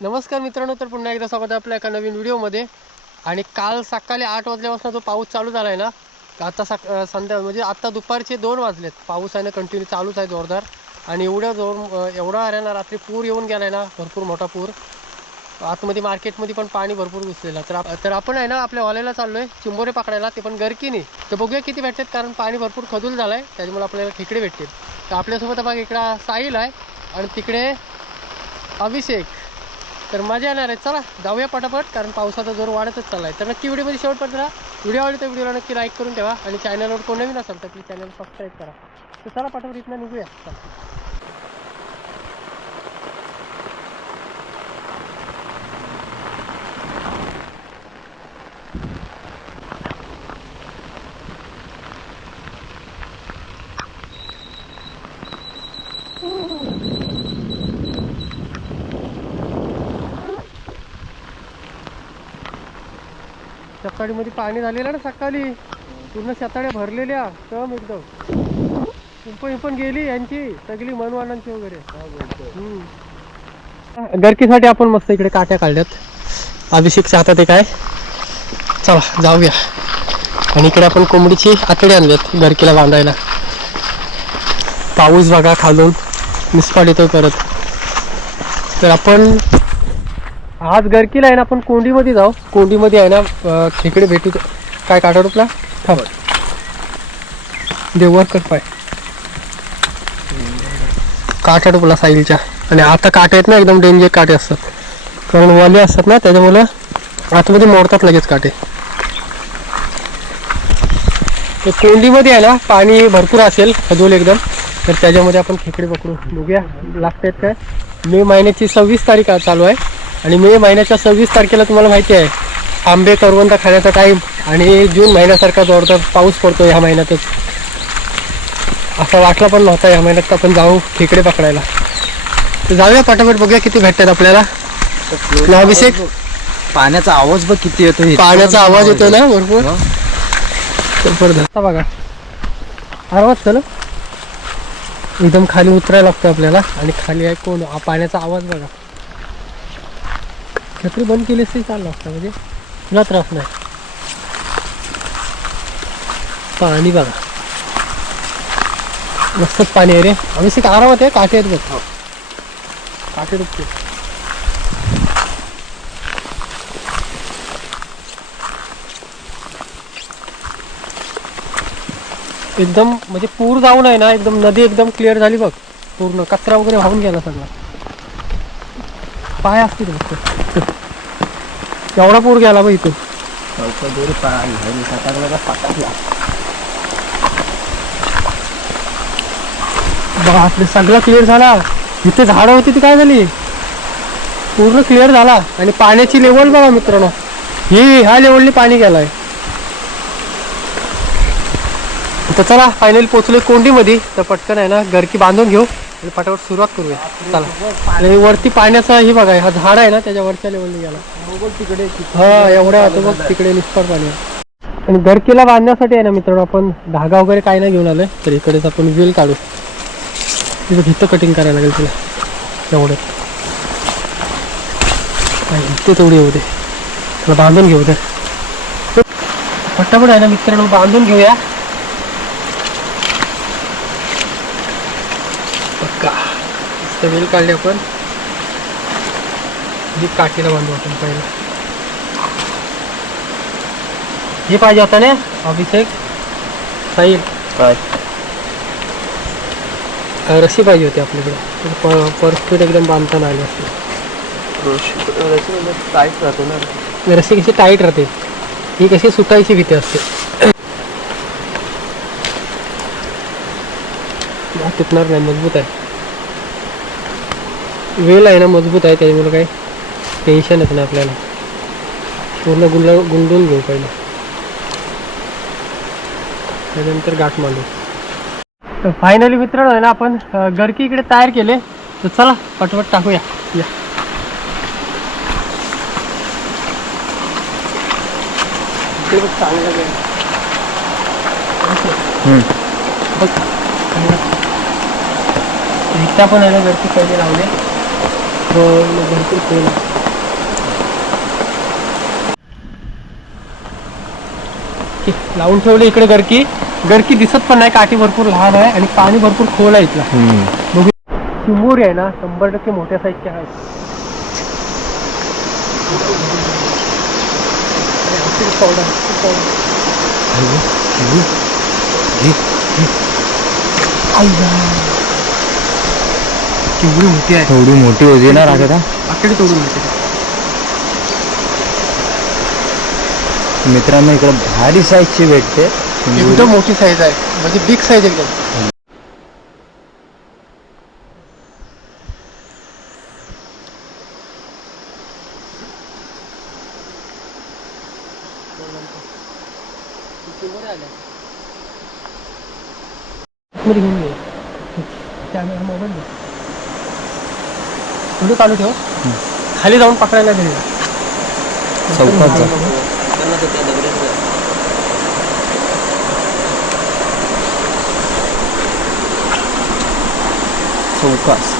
नमस्कार मित्रांनो तर पुन्हा एकदा स्वागत आहे आपल्या एका नवीन व्हिडिओमध्ये. आणि काल सकाळी आठ वाजल्यापासून जो पाऊस चालू झाला आहे ना आता सक संध्या म्हणजे आत्ता दुपारचे दोन वाजलेत. पाऊस आहे ना कंटिन्यू चालूच आहे जोरदार. आणि एवढ्या जोर एवढा आहे ना रात्री पूर येऊन गेला आहे ना भरपूर मोठा पूर. आतमध्ये मार्केटमध्ये पण पाणी भरपूर घुसलेलं तर आप- तर आपण आहे ना आपल्या हॉलेला चाललो आहे चिंबोरे पकडायला. ते पण गरकीने. तर बघूया किती भेटतात कारण पाणी भरपूर खदूल झालं आहे त्याच्यामुळे आपल्याला खेकडे भेटतील. तर आपल्यासोबत बघा इकडं साहिल आहे. आणि तिकडे अभिषेक. तर मजा येणार आहे. चला जाऊया पटापट कारण पावसाचा जोर वाढतच चालला आहे तर नक्की व्हिडिओमध्ये शेवटपर्यंत राहा. व्हिडिओ आवडली तर व्हिडिओला नक्की लाईक करून ठेवा आणि चॅनलवर कोण नवीन असाल तर प्लीज चॅनल सबस्क्राईब करा. तर चला पटापट इथनं निघूया. मध्ये पाणी झालेलं ना सकाळी. पूर्ण शेताड्या भरलेल्या कम एकदम. कुंपण पण गेली यांची सगळी मनवानांची वगैरे. गरकीसाठी आपण मस्त इकडे काट्या काढल्यात. अभिषेकच्या हातात एक काय चला जाऊया. आणि इकडे आपण कोंबडीची आतडी आणल्यात गरकीला बांधायला. पाऊस बघा खालून. निस्पाट येतो परत. तर आपण आज गरकीला आहे ना आपण कोंडीमध्ये जाऊ. कोंडीमध्ये आहे ना खेकडे भेटू काय काटा रुपला थांब. देवर कर पाय. काटा रुपला साईलच्या आणि आता काटे आहेत ना एकदम डेंजर काटे असतात. कारण वाले असतात ना त्याच्यामुळे आतमध्ये मोडतात लगेच काटे. तर कोंडीमध्ये आहे ना पाणी भरपूर असेल खजोल एकदम. तर त्याच्यामध्ये आपण खेकडे पकडू बघूया लागतायत काय? मे महिन्याची सव्वीस तारीख चालू आहे. आणि मे महिन्याच्या सव्वीस तारखेला तुम्हाला माहिती आहे आंबे करवंद खाण्याचा टाईम आणि जून महिन्यासारखा जोरदार पाऊस पडतो ह्या महिन्यातच. असा वाटला पण नव्हता ह्या महिन्यात आपण जाऊ खेकडे पकडायला. तर जाऊया पटापट बघूया किती भेटतात आपल्याला. ना अभिषेक? पाण्याचा आवाज बघ किती येतो पाण्याचा आवाज येतो ना भरपूर. जबरदस्त बघा. आवाज चल. एकदम खाली उतरायला लागतं आपल्याला आणि खाली आहे कोण? पाण्याचा आवाज बघा. छत्री बंद केली तरी चाललं असतं म्हणजे तुला त्रास नाही पाणी बघा मस्तच पाणी आहे रे। आम्ही आरामात आहे काटे आहेत बघ काटे दुखते एकदम म्हणजे पूर जाऊन आहे ना एकदम नदी एकदम क्लिअर झाली बघ. पूर्ण कचरा वगैरे वाहून गेला सगळा. पाय असतील फक्त एवढा पूर गेला बघ इथून. बघा आपले सगळं क्लिअर झाला. इथे झाडं होती ती काय झाली? पूर्ण क्लिअर झाला. आणि पाण्याची लेवल बघा मित्रांनो. ही ह्या लेवलनी पाणी गेलाय. तर चला फायनली पोचलोय कोंडीमध्ये. तर पटकन आहे ना गरकी बांधून घेऊ. आणि पटापट सुरुवात करूया. चला. आणि वरती पाण्याचा हे बघा हा झाड आहे ना त्याच्या वरच्या लेवलने गेला. तिकडे हा एवढ्या होतं बघ तिकडे निष्फळ पाणी आहे. आणि गरकीला बांधण्यासाठी आहे ना मित्रांनो आपण धागा वगैरे काय नाही घेऊन आलोय तर इकडेच आपण वेल काढू. तिथं भित्त कटिंग करायला लागेल तुला. एवढं. इथे तेवढी होऊ दे. तुला बांधून घेऊ दे. पट्टापट आहे ना मित्रांनो बांधून घेऊया. मस्त वेल काढली आपण. ही काठीला बांधू आपण पहिला. हे पाहिजे होता ना अभिषेक. साईल काय? रस्सी पाहिजे होती आपल्याकडे. परफेक्ट एकदम बांधताना आली असते. टाईट राहतो ना. रस्सी कशी टाईट राहते. ही कशी सुटायची भीती असते. हा, तुटणार नाही मज़बूत आहे. वेल आहे ना मजबूत आहे त्याच्यामुळे काही टेन्शन येत नाही आपल्याला. पूर्ण गुंड गुंडून घेऊ पहिलं. त्याच्यानंतर गाठ मांडू तर फायनली मित्रांनो आहे ना आपण अं, गरकी इकडे तयार केले. तर चला पटपट टाकूया. या. चांगलं आपण आहे ना गरकी पहिले लावले खोल भरपूर. हे, लावून ठेवले इकडे गरकी. गरकी दिसत पण नाही काठी भरपूर लहान आहे आणि पाणी भरपूर खोल आहे इथला. बघू. चिंबोरी आहे ना शंभर टक्के मोठ्या साईजच्या आहेत अरे, औषध केवढी मोठी आहे. थोडी मोठी होती ना राजा आकडे तोडून येते मित्रांनो इकडे भारी साईजची भेटते. एकदम मोठी साईज आहे. म्हणजे बिग साईज एकदम. घेऊन मोबाईल व्हिडिओ चालू ठेव. खाली जाऊन पकडायला जा. चौकात जा. चौकास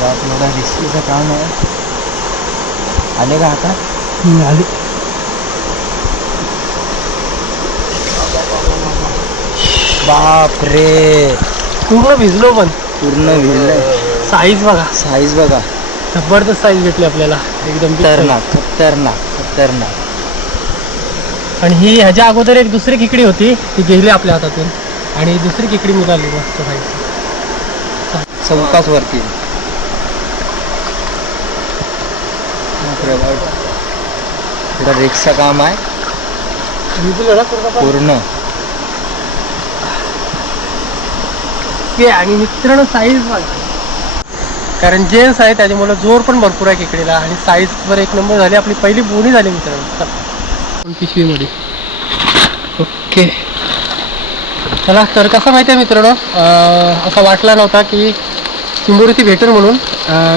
बाप एवढा रिस्कीचं काम आहे. आले का आता? आली. बाप रे पूर्ण भिजलो पण. पूर्ण भिजलंय. साईज बघा. साईज बघा. जबरदस्त साईज भेटली आपल्याला. एकदम. खतरनाक खतरनाक खतरनाक. आणि ही ह्याच्या अगोदर एक दुसरी खेकडी होती. ती गेली आपल्या हातातून. आणि दुसरी खेकडी निघाली मस्त साईज चौकास वरती बापरे बाप. थोडं रिक्सचं काम आहे भिजलो पूर्ण. पूर्ण ओके, आणि मित्रांनो साईज बघा. कारण जेन्स आहे त्याच्यामुळे जोर पण भरपूर आहे खेकडीला आणि साईज वर एक नंबर झाली आपली पहिली बोनी झाली मित्रांनो. पिशवीमध्ये ओके. चला तर कसं माहिती आहे मित्रांनो? असा वाटला नव्हता की चिंबोरी ती भेटेल म्हणून.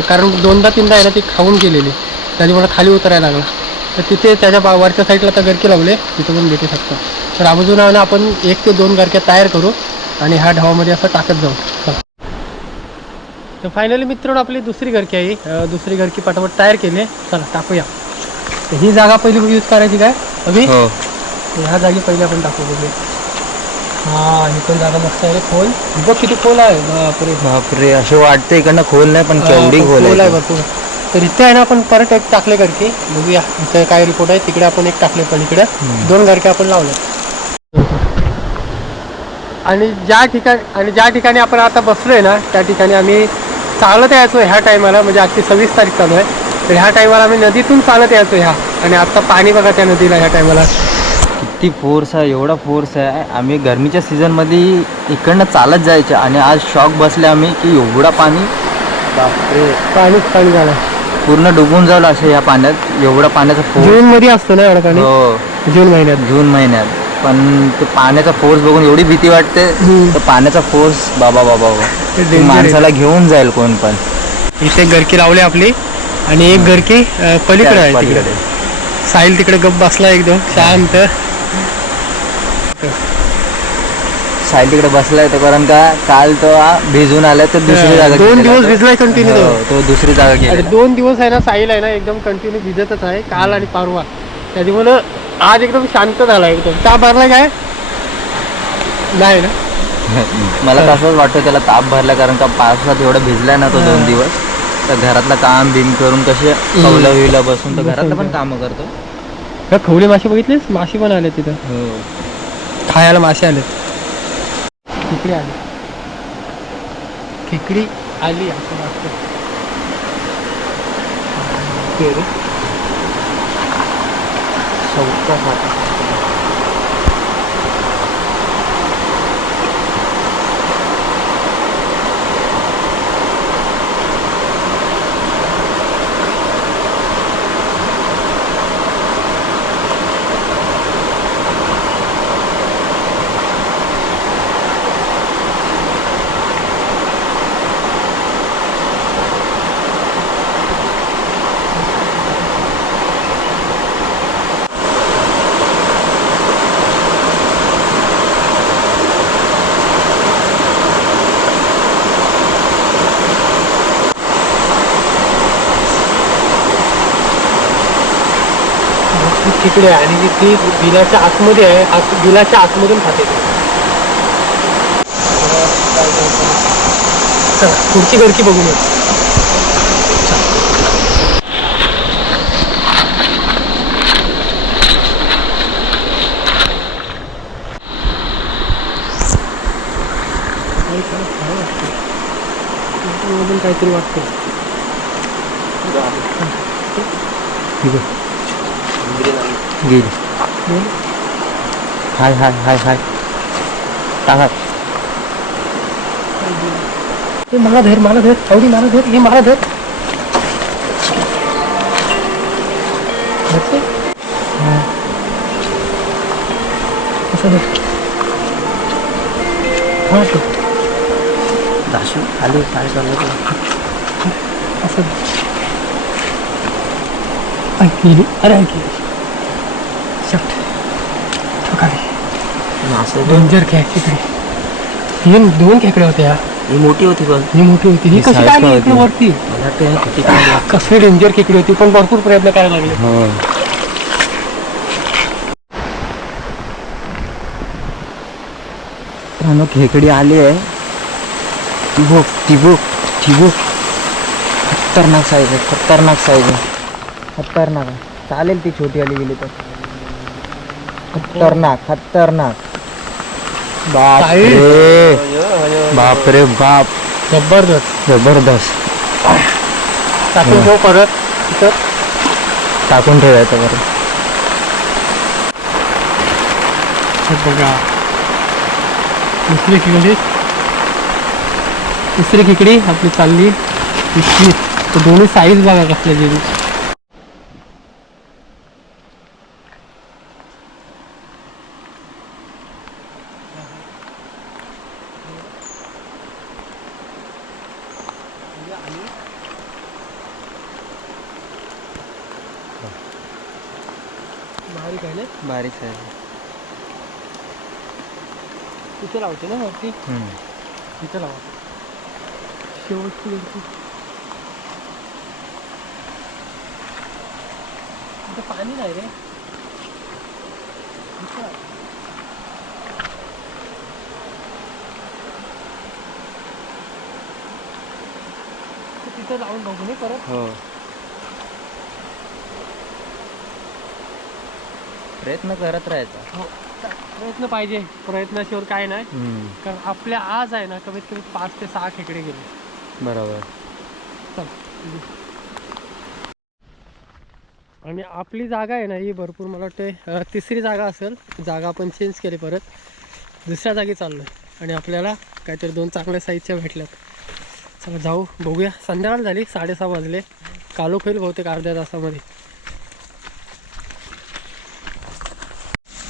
कारण दोनदा तीनदा आहे ना ती खाऊन गेलेली. त्याच्यामुळे खाली उतरायला लागला. तर तिथे त्याच्या बा- वरच्या साईडला आता गरके लावले. तिथं पण भेटू शकतो. तर अजून आहे ना आपण एक ते दोन गरक्या तयार करू. आणि ह्या ढवामध्ये असं टाकत जाऊ. तर फायनली मित्रांनो आपली दुसरी घरकी आहे. दुसरी घरकी पटापट तयार केली चला टाकूया. ही जागा पहिली यूज करायची काय? अभि? हो. ह्या जागी पहिले आपण टाकू बघूया. हा ही पण जागा मस्त आहे खोल. बघ किती खोल आहे. बापरे. बापरे असं वाटतं इकडनं खोल नाही पण हा, केवढी खोल आहे भरपूर. तर इथे आहे ना आपण परत एक टाकले घरकी. बघूया. इथे काय रिपोर्ट आहे? तिकडे आपण एक टाकले पण इकडे. दोन घरके आपण लावले आणि ज्या ठिकाणी आणि ज्या ठिकाणी आपण आता बसलोय ना त्या ठिकाणी आम्ही चालत यायचो ह्या टायमाला म्हणजे आजची सव्वीस तारीख चालू आहे. तर ह्या टायमाला आम्ही नदीतून चालत यायचो ह्या. आणि आता पाणी बघा त्या नदीला ह्या टायमाला. किती फोर्स आहे एवढा फोर्स आहे. आम्ही गरमीच्या सीझनमध्ये इकडनं चालत जायचं आणि आज शॉक बसले आम्ही की एवढा पाणी. बापरे. पाणीच पाणी झालं. पूर्ण डुबून जाऊ असं या पाण्यात. एवढा पाण्याचा फोर्स जून मध्ये असतो ना एवढं पाणी? हो. जून महिन्यात. जून महिन्यात. पण ते पाण्याचा फोर्स बघून एवढी भीती वाटते. तर पाण्याचा फोर्स बाबा बाबा. माणसाला घेऊन जाईल कोण पण इथे घरकी लावली आपली आणि एक घरकी पलीकडे आहे तिकडे. साहिल तिकडे गप बसला एकदम शांत साहिल तिकडे बसलाय तो कारण का काल तो आ- भिजून आलाय तर दुसरी जागा दोन दिवस. भिजलाय तो. हो, तो दुसरी जागा गेला दोन दिवस आहे ना साहिल आहे ना एकदम कंटिन्यू भिजतच आहे काल आणि परवा त्याच्यामुळं आज एकदम शांत झाला एकदम. का भरला काय? नाही ना? मला तसंच वाटतं त्याला ताप भरला कारण का पावसात एवढं भिजलाय ना तो. दोन दिवस तर घरातलं काम बिम करून कसे कौला विला बसून तर घरातलं पण कामं करतो. का खवले मासे बघितलेस? मासे पण आले तिथं. हो. खायला मासे आले खेकडी आली. खेकडी आली असं वाटतं. ते रे. चौका तिकडे आहे आणि ती ती बिलाच्या आतमध्ये आहे. आत बिलाच्या आतमधून खाते चला पुढची गडकी बघून काहीतरी वाटतं ठीक आहे गेली. हाय हाय हाय हाय टाका हे मला धर मला धर आवडी मला धर हे मला धर? हा. हा. दाशू खाली काय चाललं? असं धर. ऐक गेली अरे ऐक बघ. डेंजर खेळ तिकडे तीन दोन खेकडे होते या ही मोठी होती बघ ही मोठी होती. ही ही कशी size काय काय आली इकडे होती? वरती? मला वाटतं हे किती काय आहे. कसली डेंजर खेकडी होती पण भरपूर प्रयत्न करायला लागले. हो. मित्रांनो खेकडी आली आहे. ती बघ ती बघ ती बघ खतरनाक साईज आहे खतरनाक साईज आहे. खतरनाक आहे. चालेल ती छोटी आली गेली तर. खतरनाक खतरनाक. बाप? रे बाप रे बाप. जबरदस्त. जबरदस्त. टाकून घेऊ परत तिथं टाकून ठेवायचं बरं हे बघा. दुसरी खिकडी. तिसरी खिकडी आपली चालली. तिसरी तर दोन्ही साईज बघा कसल्या गेली बारीक आहे ना बारीक साईज तिथे लावते ना वरती तिथे लावा शेवटची वरती पाणी नाही रे तिथं लावून बघू नये परत. हो. प्रयत्न करत राहायचा. हो प्रयत्न पाहिजे. प्रयत्नाशिवाय काय नाही. कारण आपल्या आज आहे ना कमीत कमी पाच ते सहा खेकडे गेले. बरोबर. चल. आणि आपली जागा आहे ना ही भरपूर मला वाटते अं, तिसरी जागा असेल. जागा आपण चेंज केली परत. दुसऱ्या जागी चाललो आहे आणि आपल्याला काहीतरी दोन चांगल्या साईजच्या भेटल्यात. चला जाऊ बघूया. संध्याकाळ झाली साडेसहा वाजले. कालोख होईल बहुतेक अर्ध्या तासामध्ये.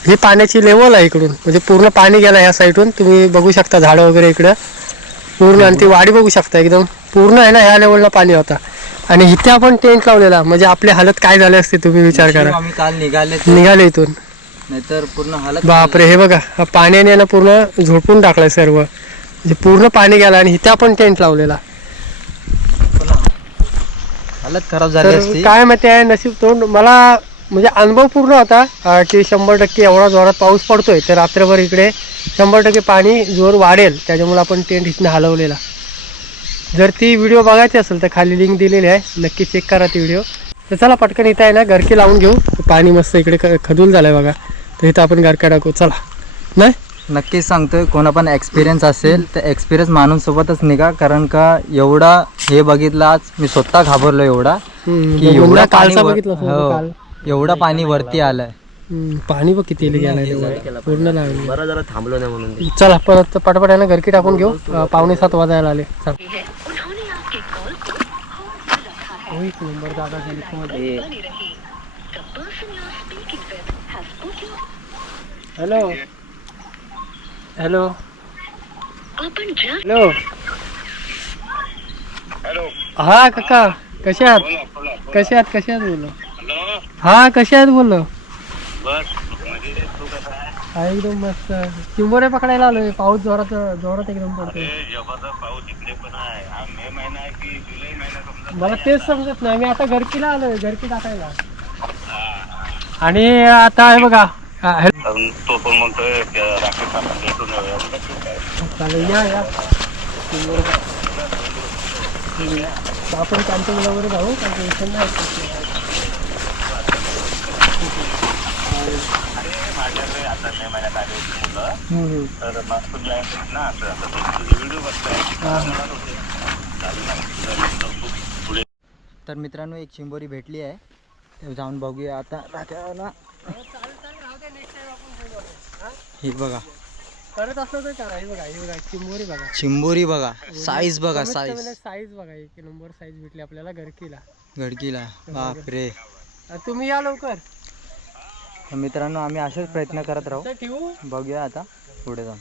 ही पाण्याची लेवल आहे इकडून. म्हणजे पूर्ण पाणी गेलं ह्या साईडून तुम्ही बघू शकता झाडं वगैरे इकडं. पूर्ण आणि ती वाडी बघू शकता एकदम. पूर्ण आहे ना ह्या लेवलला पाणी होता. आणि इथे आपण टेंट लावलेला. म्हणजे आपली हालत काय झाली असते तुम्ही विचार करा. आम्ही काल निघाले तर- निघाले इथून. नाहीतर पूर्ण हालत बापरे हे बघा. हा पाण्याने ना पूर्ण झोपून टाकलाय सर्व. म्हणजे पूर्ण पाणी गेला आणि इथे आपण टेंट लावलेला. हालत खराब झाली तर असती. काय माहिती आहे नशीब तोंड मला म्हणजे अनुभव पूर्ण होता अं, की शंभर टक्के एवढा जोरात पाऊस पडतोय तर रात्रभर इकडे शंभर टक्के पाणी जोर वाढेल त्याच्यामुळे आपण टेंट इथनं हलवलेला. जर ती व्हिडिओ बघायची असेल तर खाली लिंक दिलेली आहे नक्की चेक करा ती व्हिडिओ. तर चला पटकन इथं आहे ना घरकी लावून घेऊ. पाणी मस्त इकडे ख- खदून झालंय बघा. तर इथं आपण घरका टाकू. चला. नाही? नक्कीच सांगतोय कोणा पण एक्सपिरियन्स असेल तर एक्सपिरियन्स माणूस सोबतच निघा कारण का एवढा हे बघितलं आज मी स्वतः घाबरलो एवढा की एवढा पाणी वर- बघितलं हो, काल. एवढा पाणी वरती आलंय. हम्म, पाणी बघ किती पूर्ण लागलं. बरं जरा थांबलो नाही म्हणून. चला परत पटापट आहे ना घरकी टाकून घेऊ. अं, पावणे सात वाजायला आले. चल. है एक नंबर झाली हॅलो हॅलो. हॅलो. हा काका कसे आहात? कसे आहात कसे आहात बोललो हा कसे आहात बोललो हा एकदम मस्त. चिंबोरे पकडायला आलोय. पाऊस जोरात जोरात एकदम पडतोय. मला तेच समजत नाही. मी आता घरकीला आलोय घरकी टाकायला आणि आता आहे बघा अजून तो पण म्हणतोय राकेश आपण भेटून येऊया. म्हणलं ठीक आहे. चालेल या या. तर आपण मुलावर जाऊ काही टेन्शन नाही. माझ्याकडे आता मे महिन्यात आली होती मुलं. हम्म, हम्म. तर मग ना असं तर तुझे व्हिडिओ बघताय हा. म्हणत होते. चालेल ना, तुझा video खूप पुढे. तर मित्रांनो एक चिंबोरी भेटली आहे. जाऊन बघूया आता राख्याला हे बघा. करत असलं तर करा हे बघा हे बघा चिंबोरी बघा. चिंबोरी बघा. साईज बघा साईज साईज बघा एक नंबर साईज भेटली आपल्याला गरकीला गडकीला बापरे. तुम्ही या लवकर. तर मित्रांनो आम्ही असेच प्रयत्न करत राहू. तर ठेवू? बघूया आता पुढे जाऊन.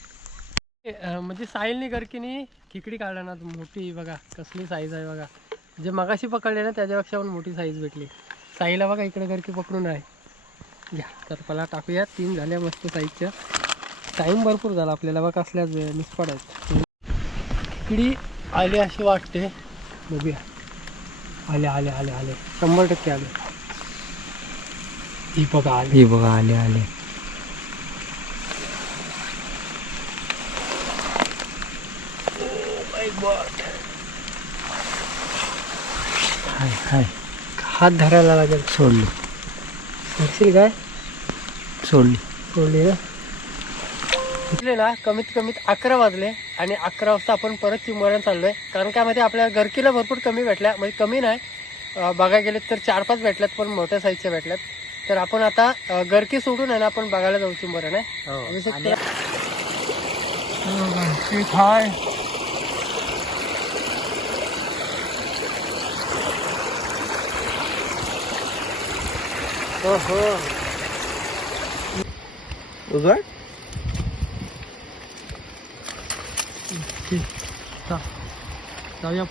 अं, म्हणजे साहिलनी गरकीनी खिकडी काढला ना मोठी बघा कसली साईज आहे बघा. जे मगाशी पकडले ना त्याच्यापेक्षा पण मोठी साईज भेटली. साईला बघा इकडे गरकी पकडून आहे. घ्या तर मला टाकूया. तीन झाल्या मस्त साईजच्या टाईम भरपूर झाला आपल्याला बघा असल्याच वेळ निष्पड आहेत. खिकडी आली अशी वाटते. बघूया आले आले आले आले. शंभर टक्के आले. ही बघा आली. हे बघा आले आले. हाय हाय. हात धरायला लागेल. सोडली. धरशील काय? सोडली. सोडली ना? ना कमीत कमीत अकरा वाजले आणि अकरा वाजता आपण परत चिंबोऱ्यानं चाललोय. कारण काय माहिती आपल्या गरकीला भरपूर कमी भेटल्या. म्हणजे कमी नाही. बघायला गेले तर चार पाच भेटल्यात पण मोठ्या साईजच्या भेटल्यात. तर आपण आता गरकी सोडून आहे ना आपण बघायला जाऊ चिंबोऱ्याने आणि हाय हो उघड Okey. Tak. Saya...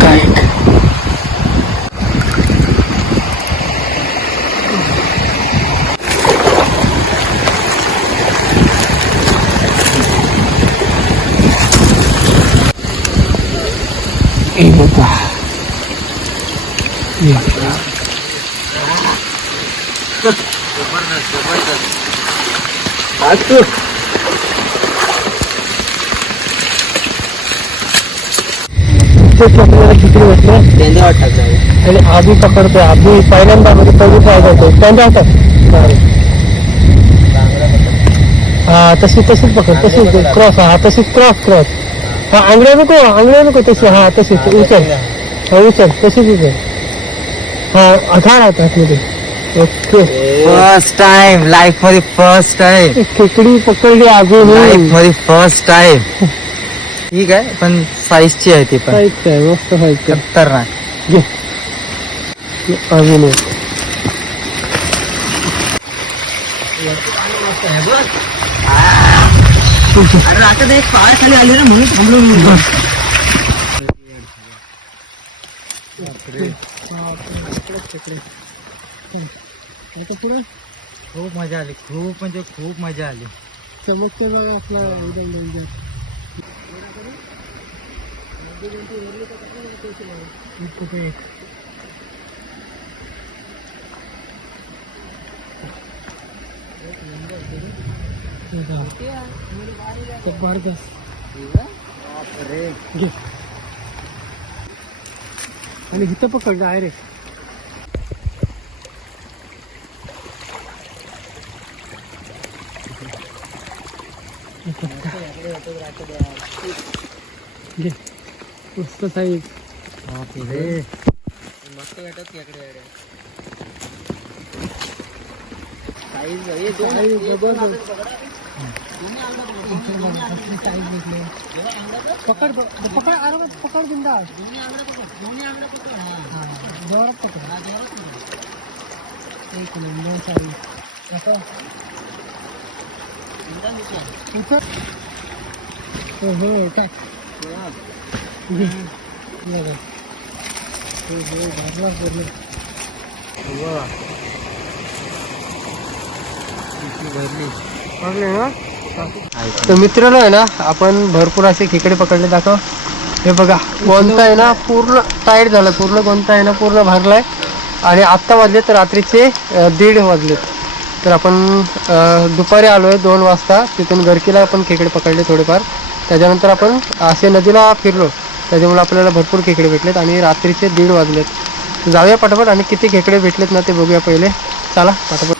Baik. Ibu bah. Iya. Jabatan, jabatan. Aduh. जाऊया तेच आपल्याला खिचडी भेटले आणि आधी पकडतोय आधी पहिल्यांदा म्हणजे पहिली ट्राय करतोय त्यांच्या हातात हा तशी तशीच पकड तशीच क्रॉस हा तशीच क्रॉस क्रॉस। हा आंगड्या नको आंगड्या नको तशी हा तशीच उचल हा उचल तशीच उचल हा घाण होता ओके। फ़र्स्ट टाइम लाईफ मध्ये फ़र्स्ट टाइम खेकडी पकडली अजून लाईफ मध्ये फ़र्स्ट टाइम ठीक आहे पण साईजची आहे ती पण. साहित्य आहे मस्त साहित्य खतरनाक. घे. अजून एक. आता एक पाय खाली आली ना म्हणून थांबलो मी. आता पुढं खूप मजा आली खूप म्हणजे खूप मजा आली. चमकते बघा आपला एकदम डेंजर जबरदस्त घे आणि इथं पकड डायरेक्ट घे मस्त साईज मस्त भेटत इकडे साईज जबरदस्त साईज भेटले पकड ब- पकड आरामात पकड बिंदास हा, जोरात पकड एक नंबर साईज कसं उचल हो हो टाक ना तर मित्रांनो आहे ना आपण भरपूर असे खेकडे पकडले दाखव. हे बघा गोंता आहे ना पूर्ण टाईट झाला पूर्ण गोंता आहे ना पूर्ण भरलाय आणि आत्ता वाजले तर रात्रीचे दीड वाजले तर आपण दुपारी आलो आहे दोन वाजता. तिथून गरकीला आपण खेकडे पकडले थोडेफार. त्याच्यानंतर आपण असे नदीला फिरलो. त्याच्यामुळे आपल्याला भरपूर खेकडे भेटलेत आणि रात्रीचे दीड वाजलेत. जाऊया पटापट आणि किती खेकडे भेटलेत ना ते बघूया पहिले. चला पटापट.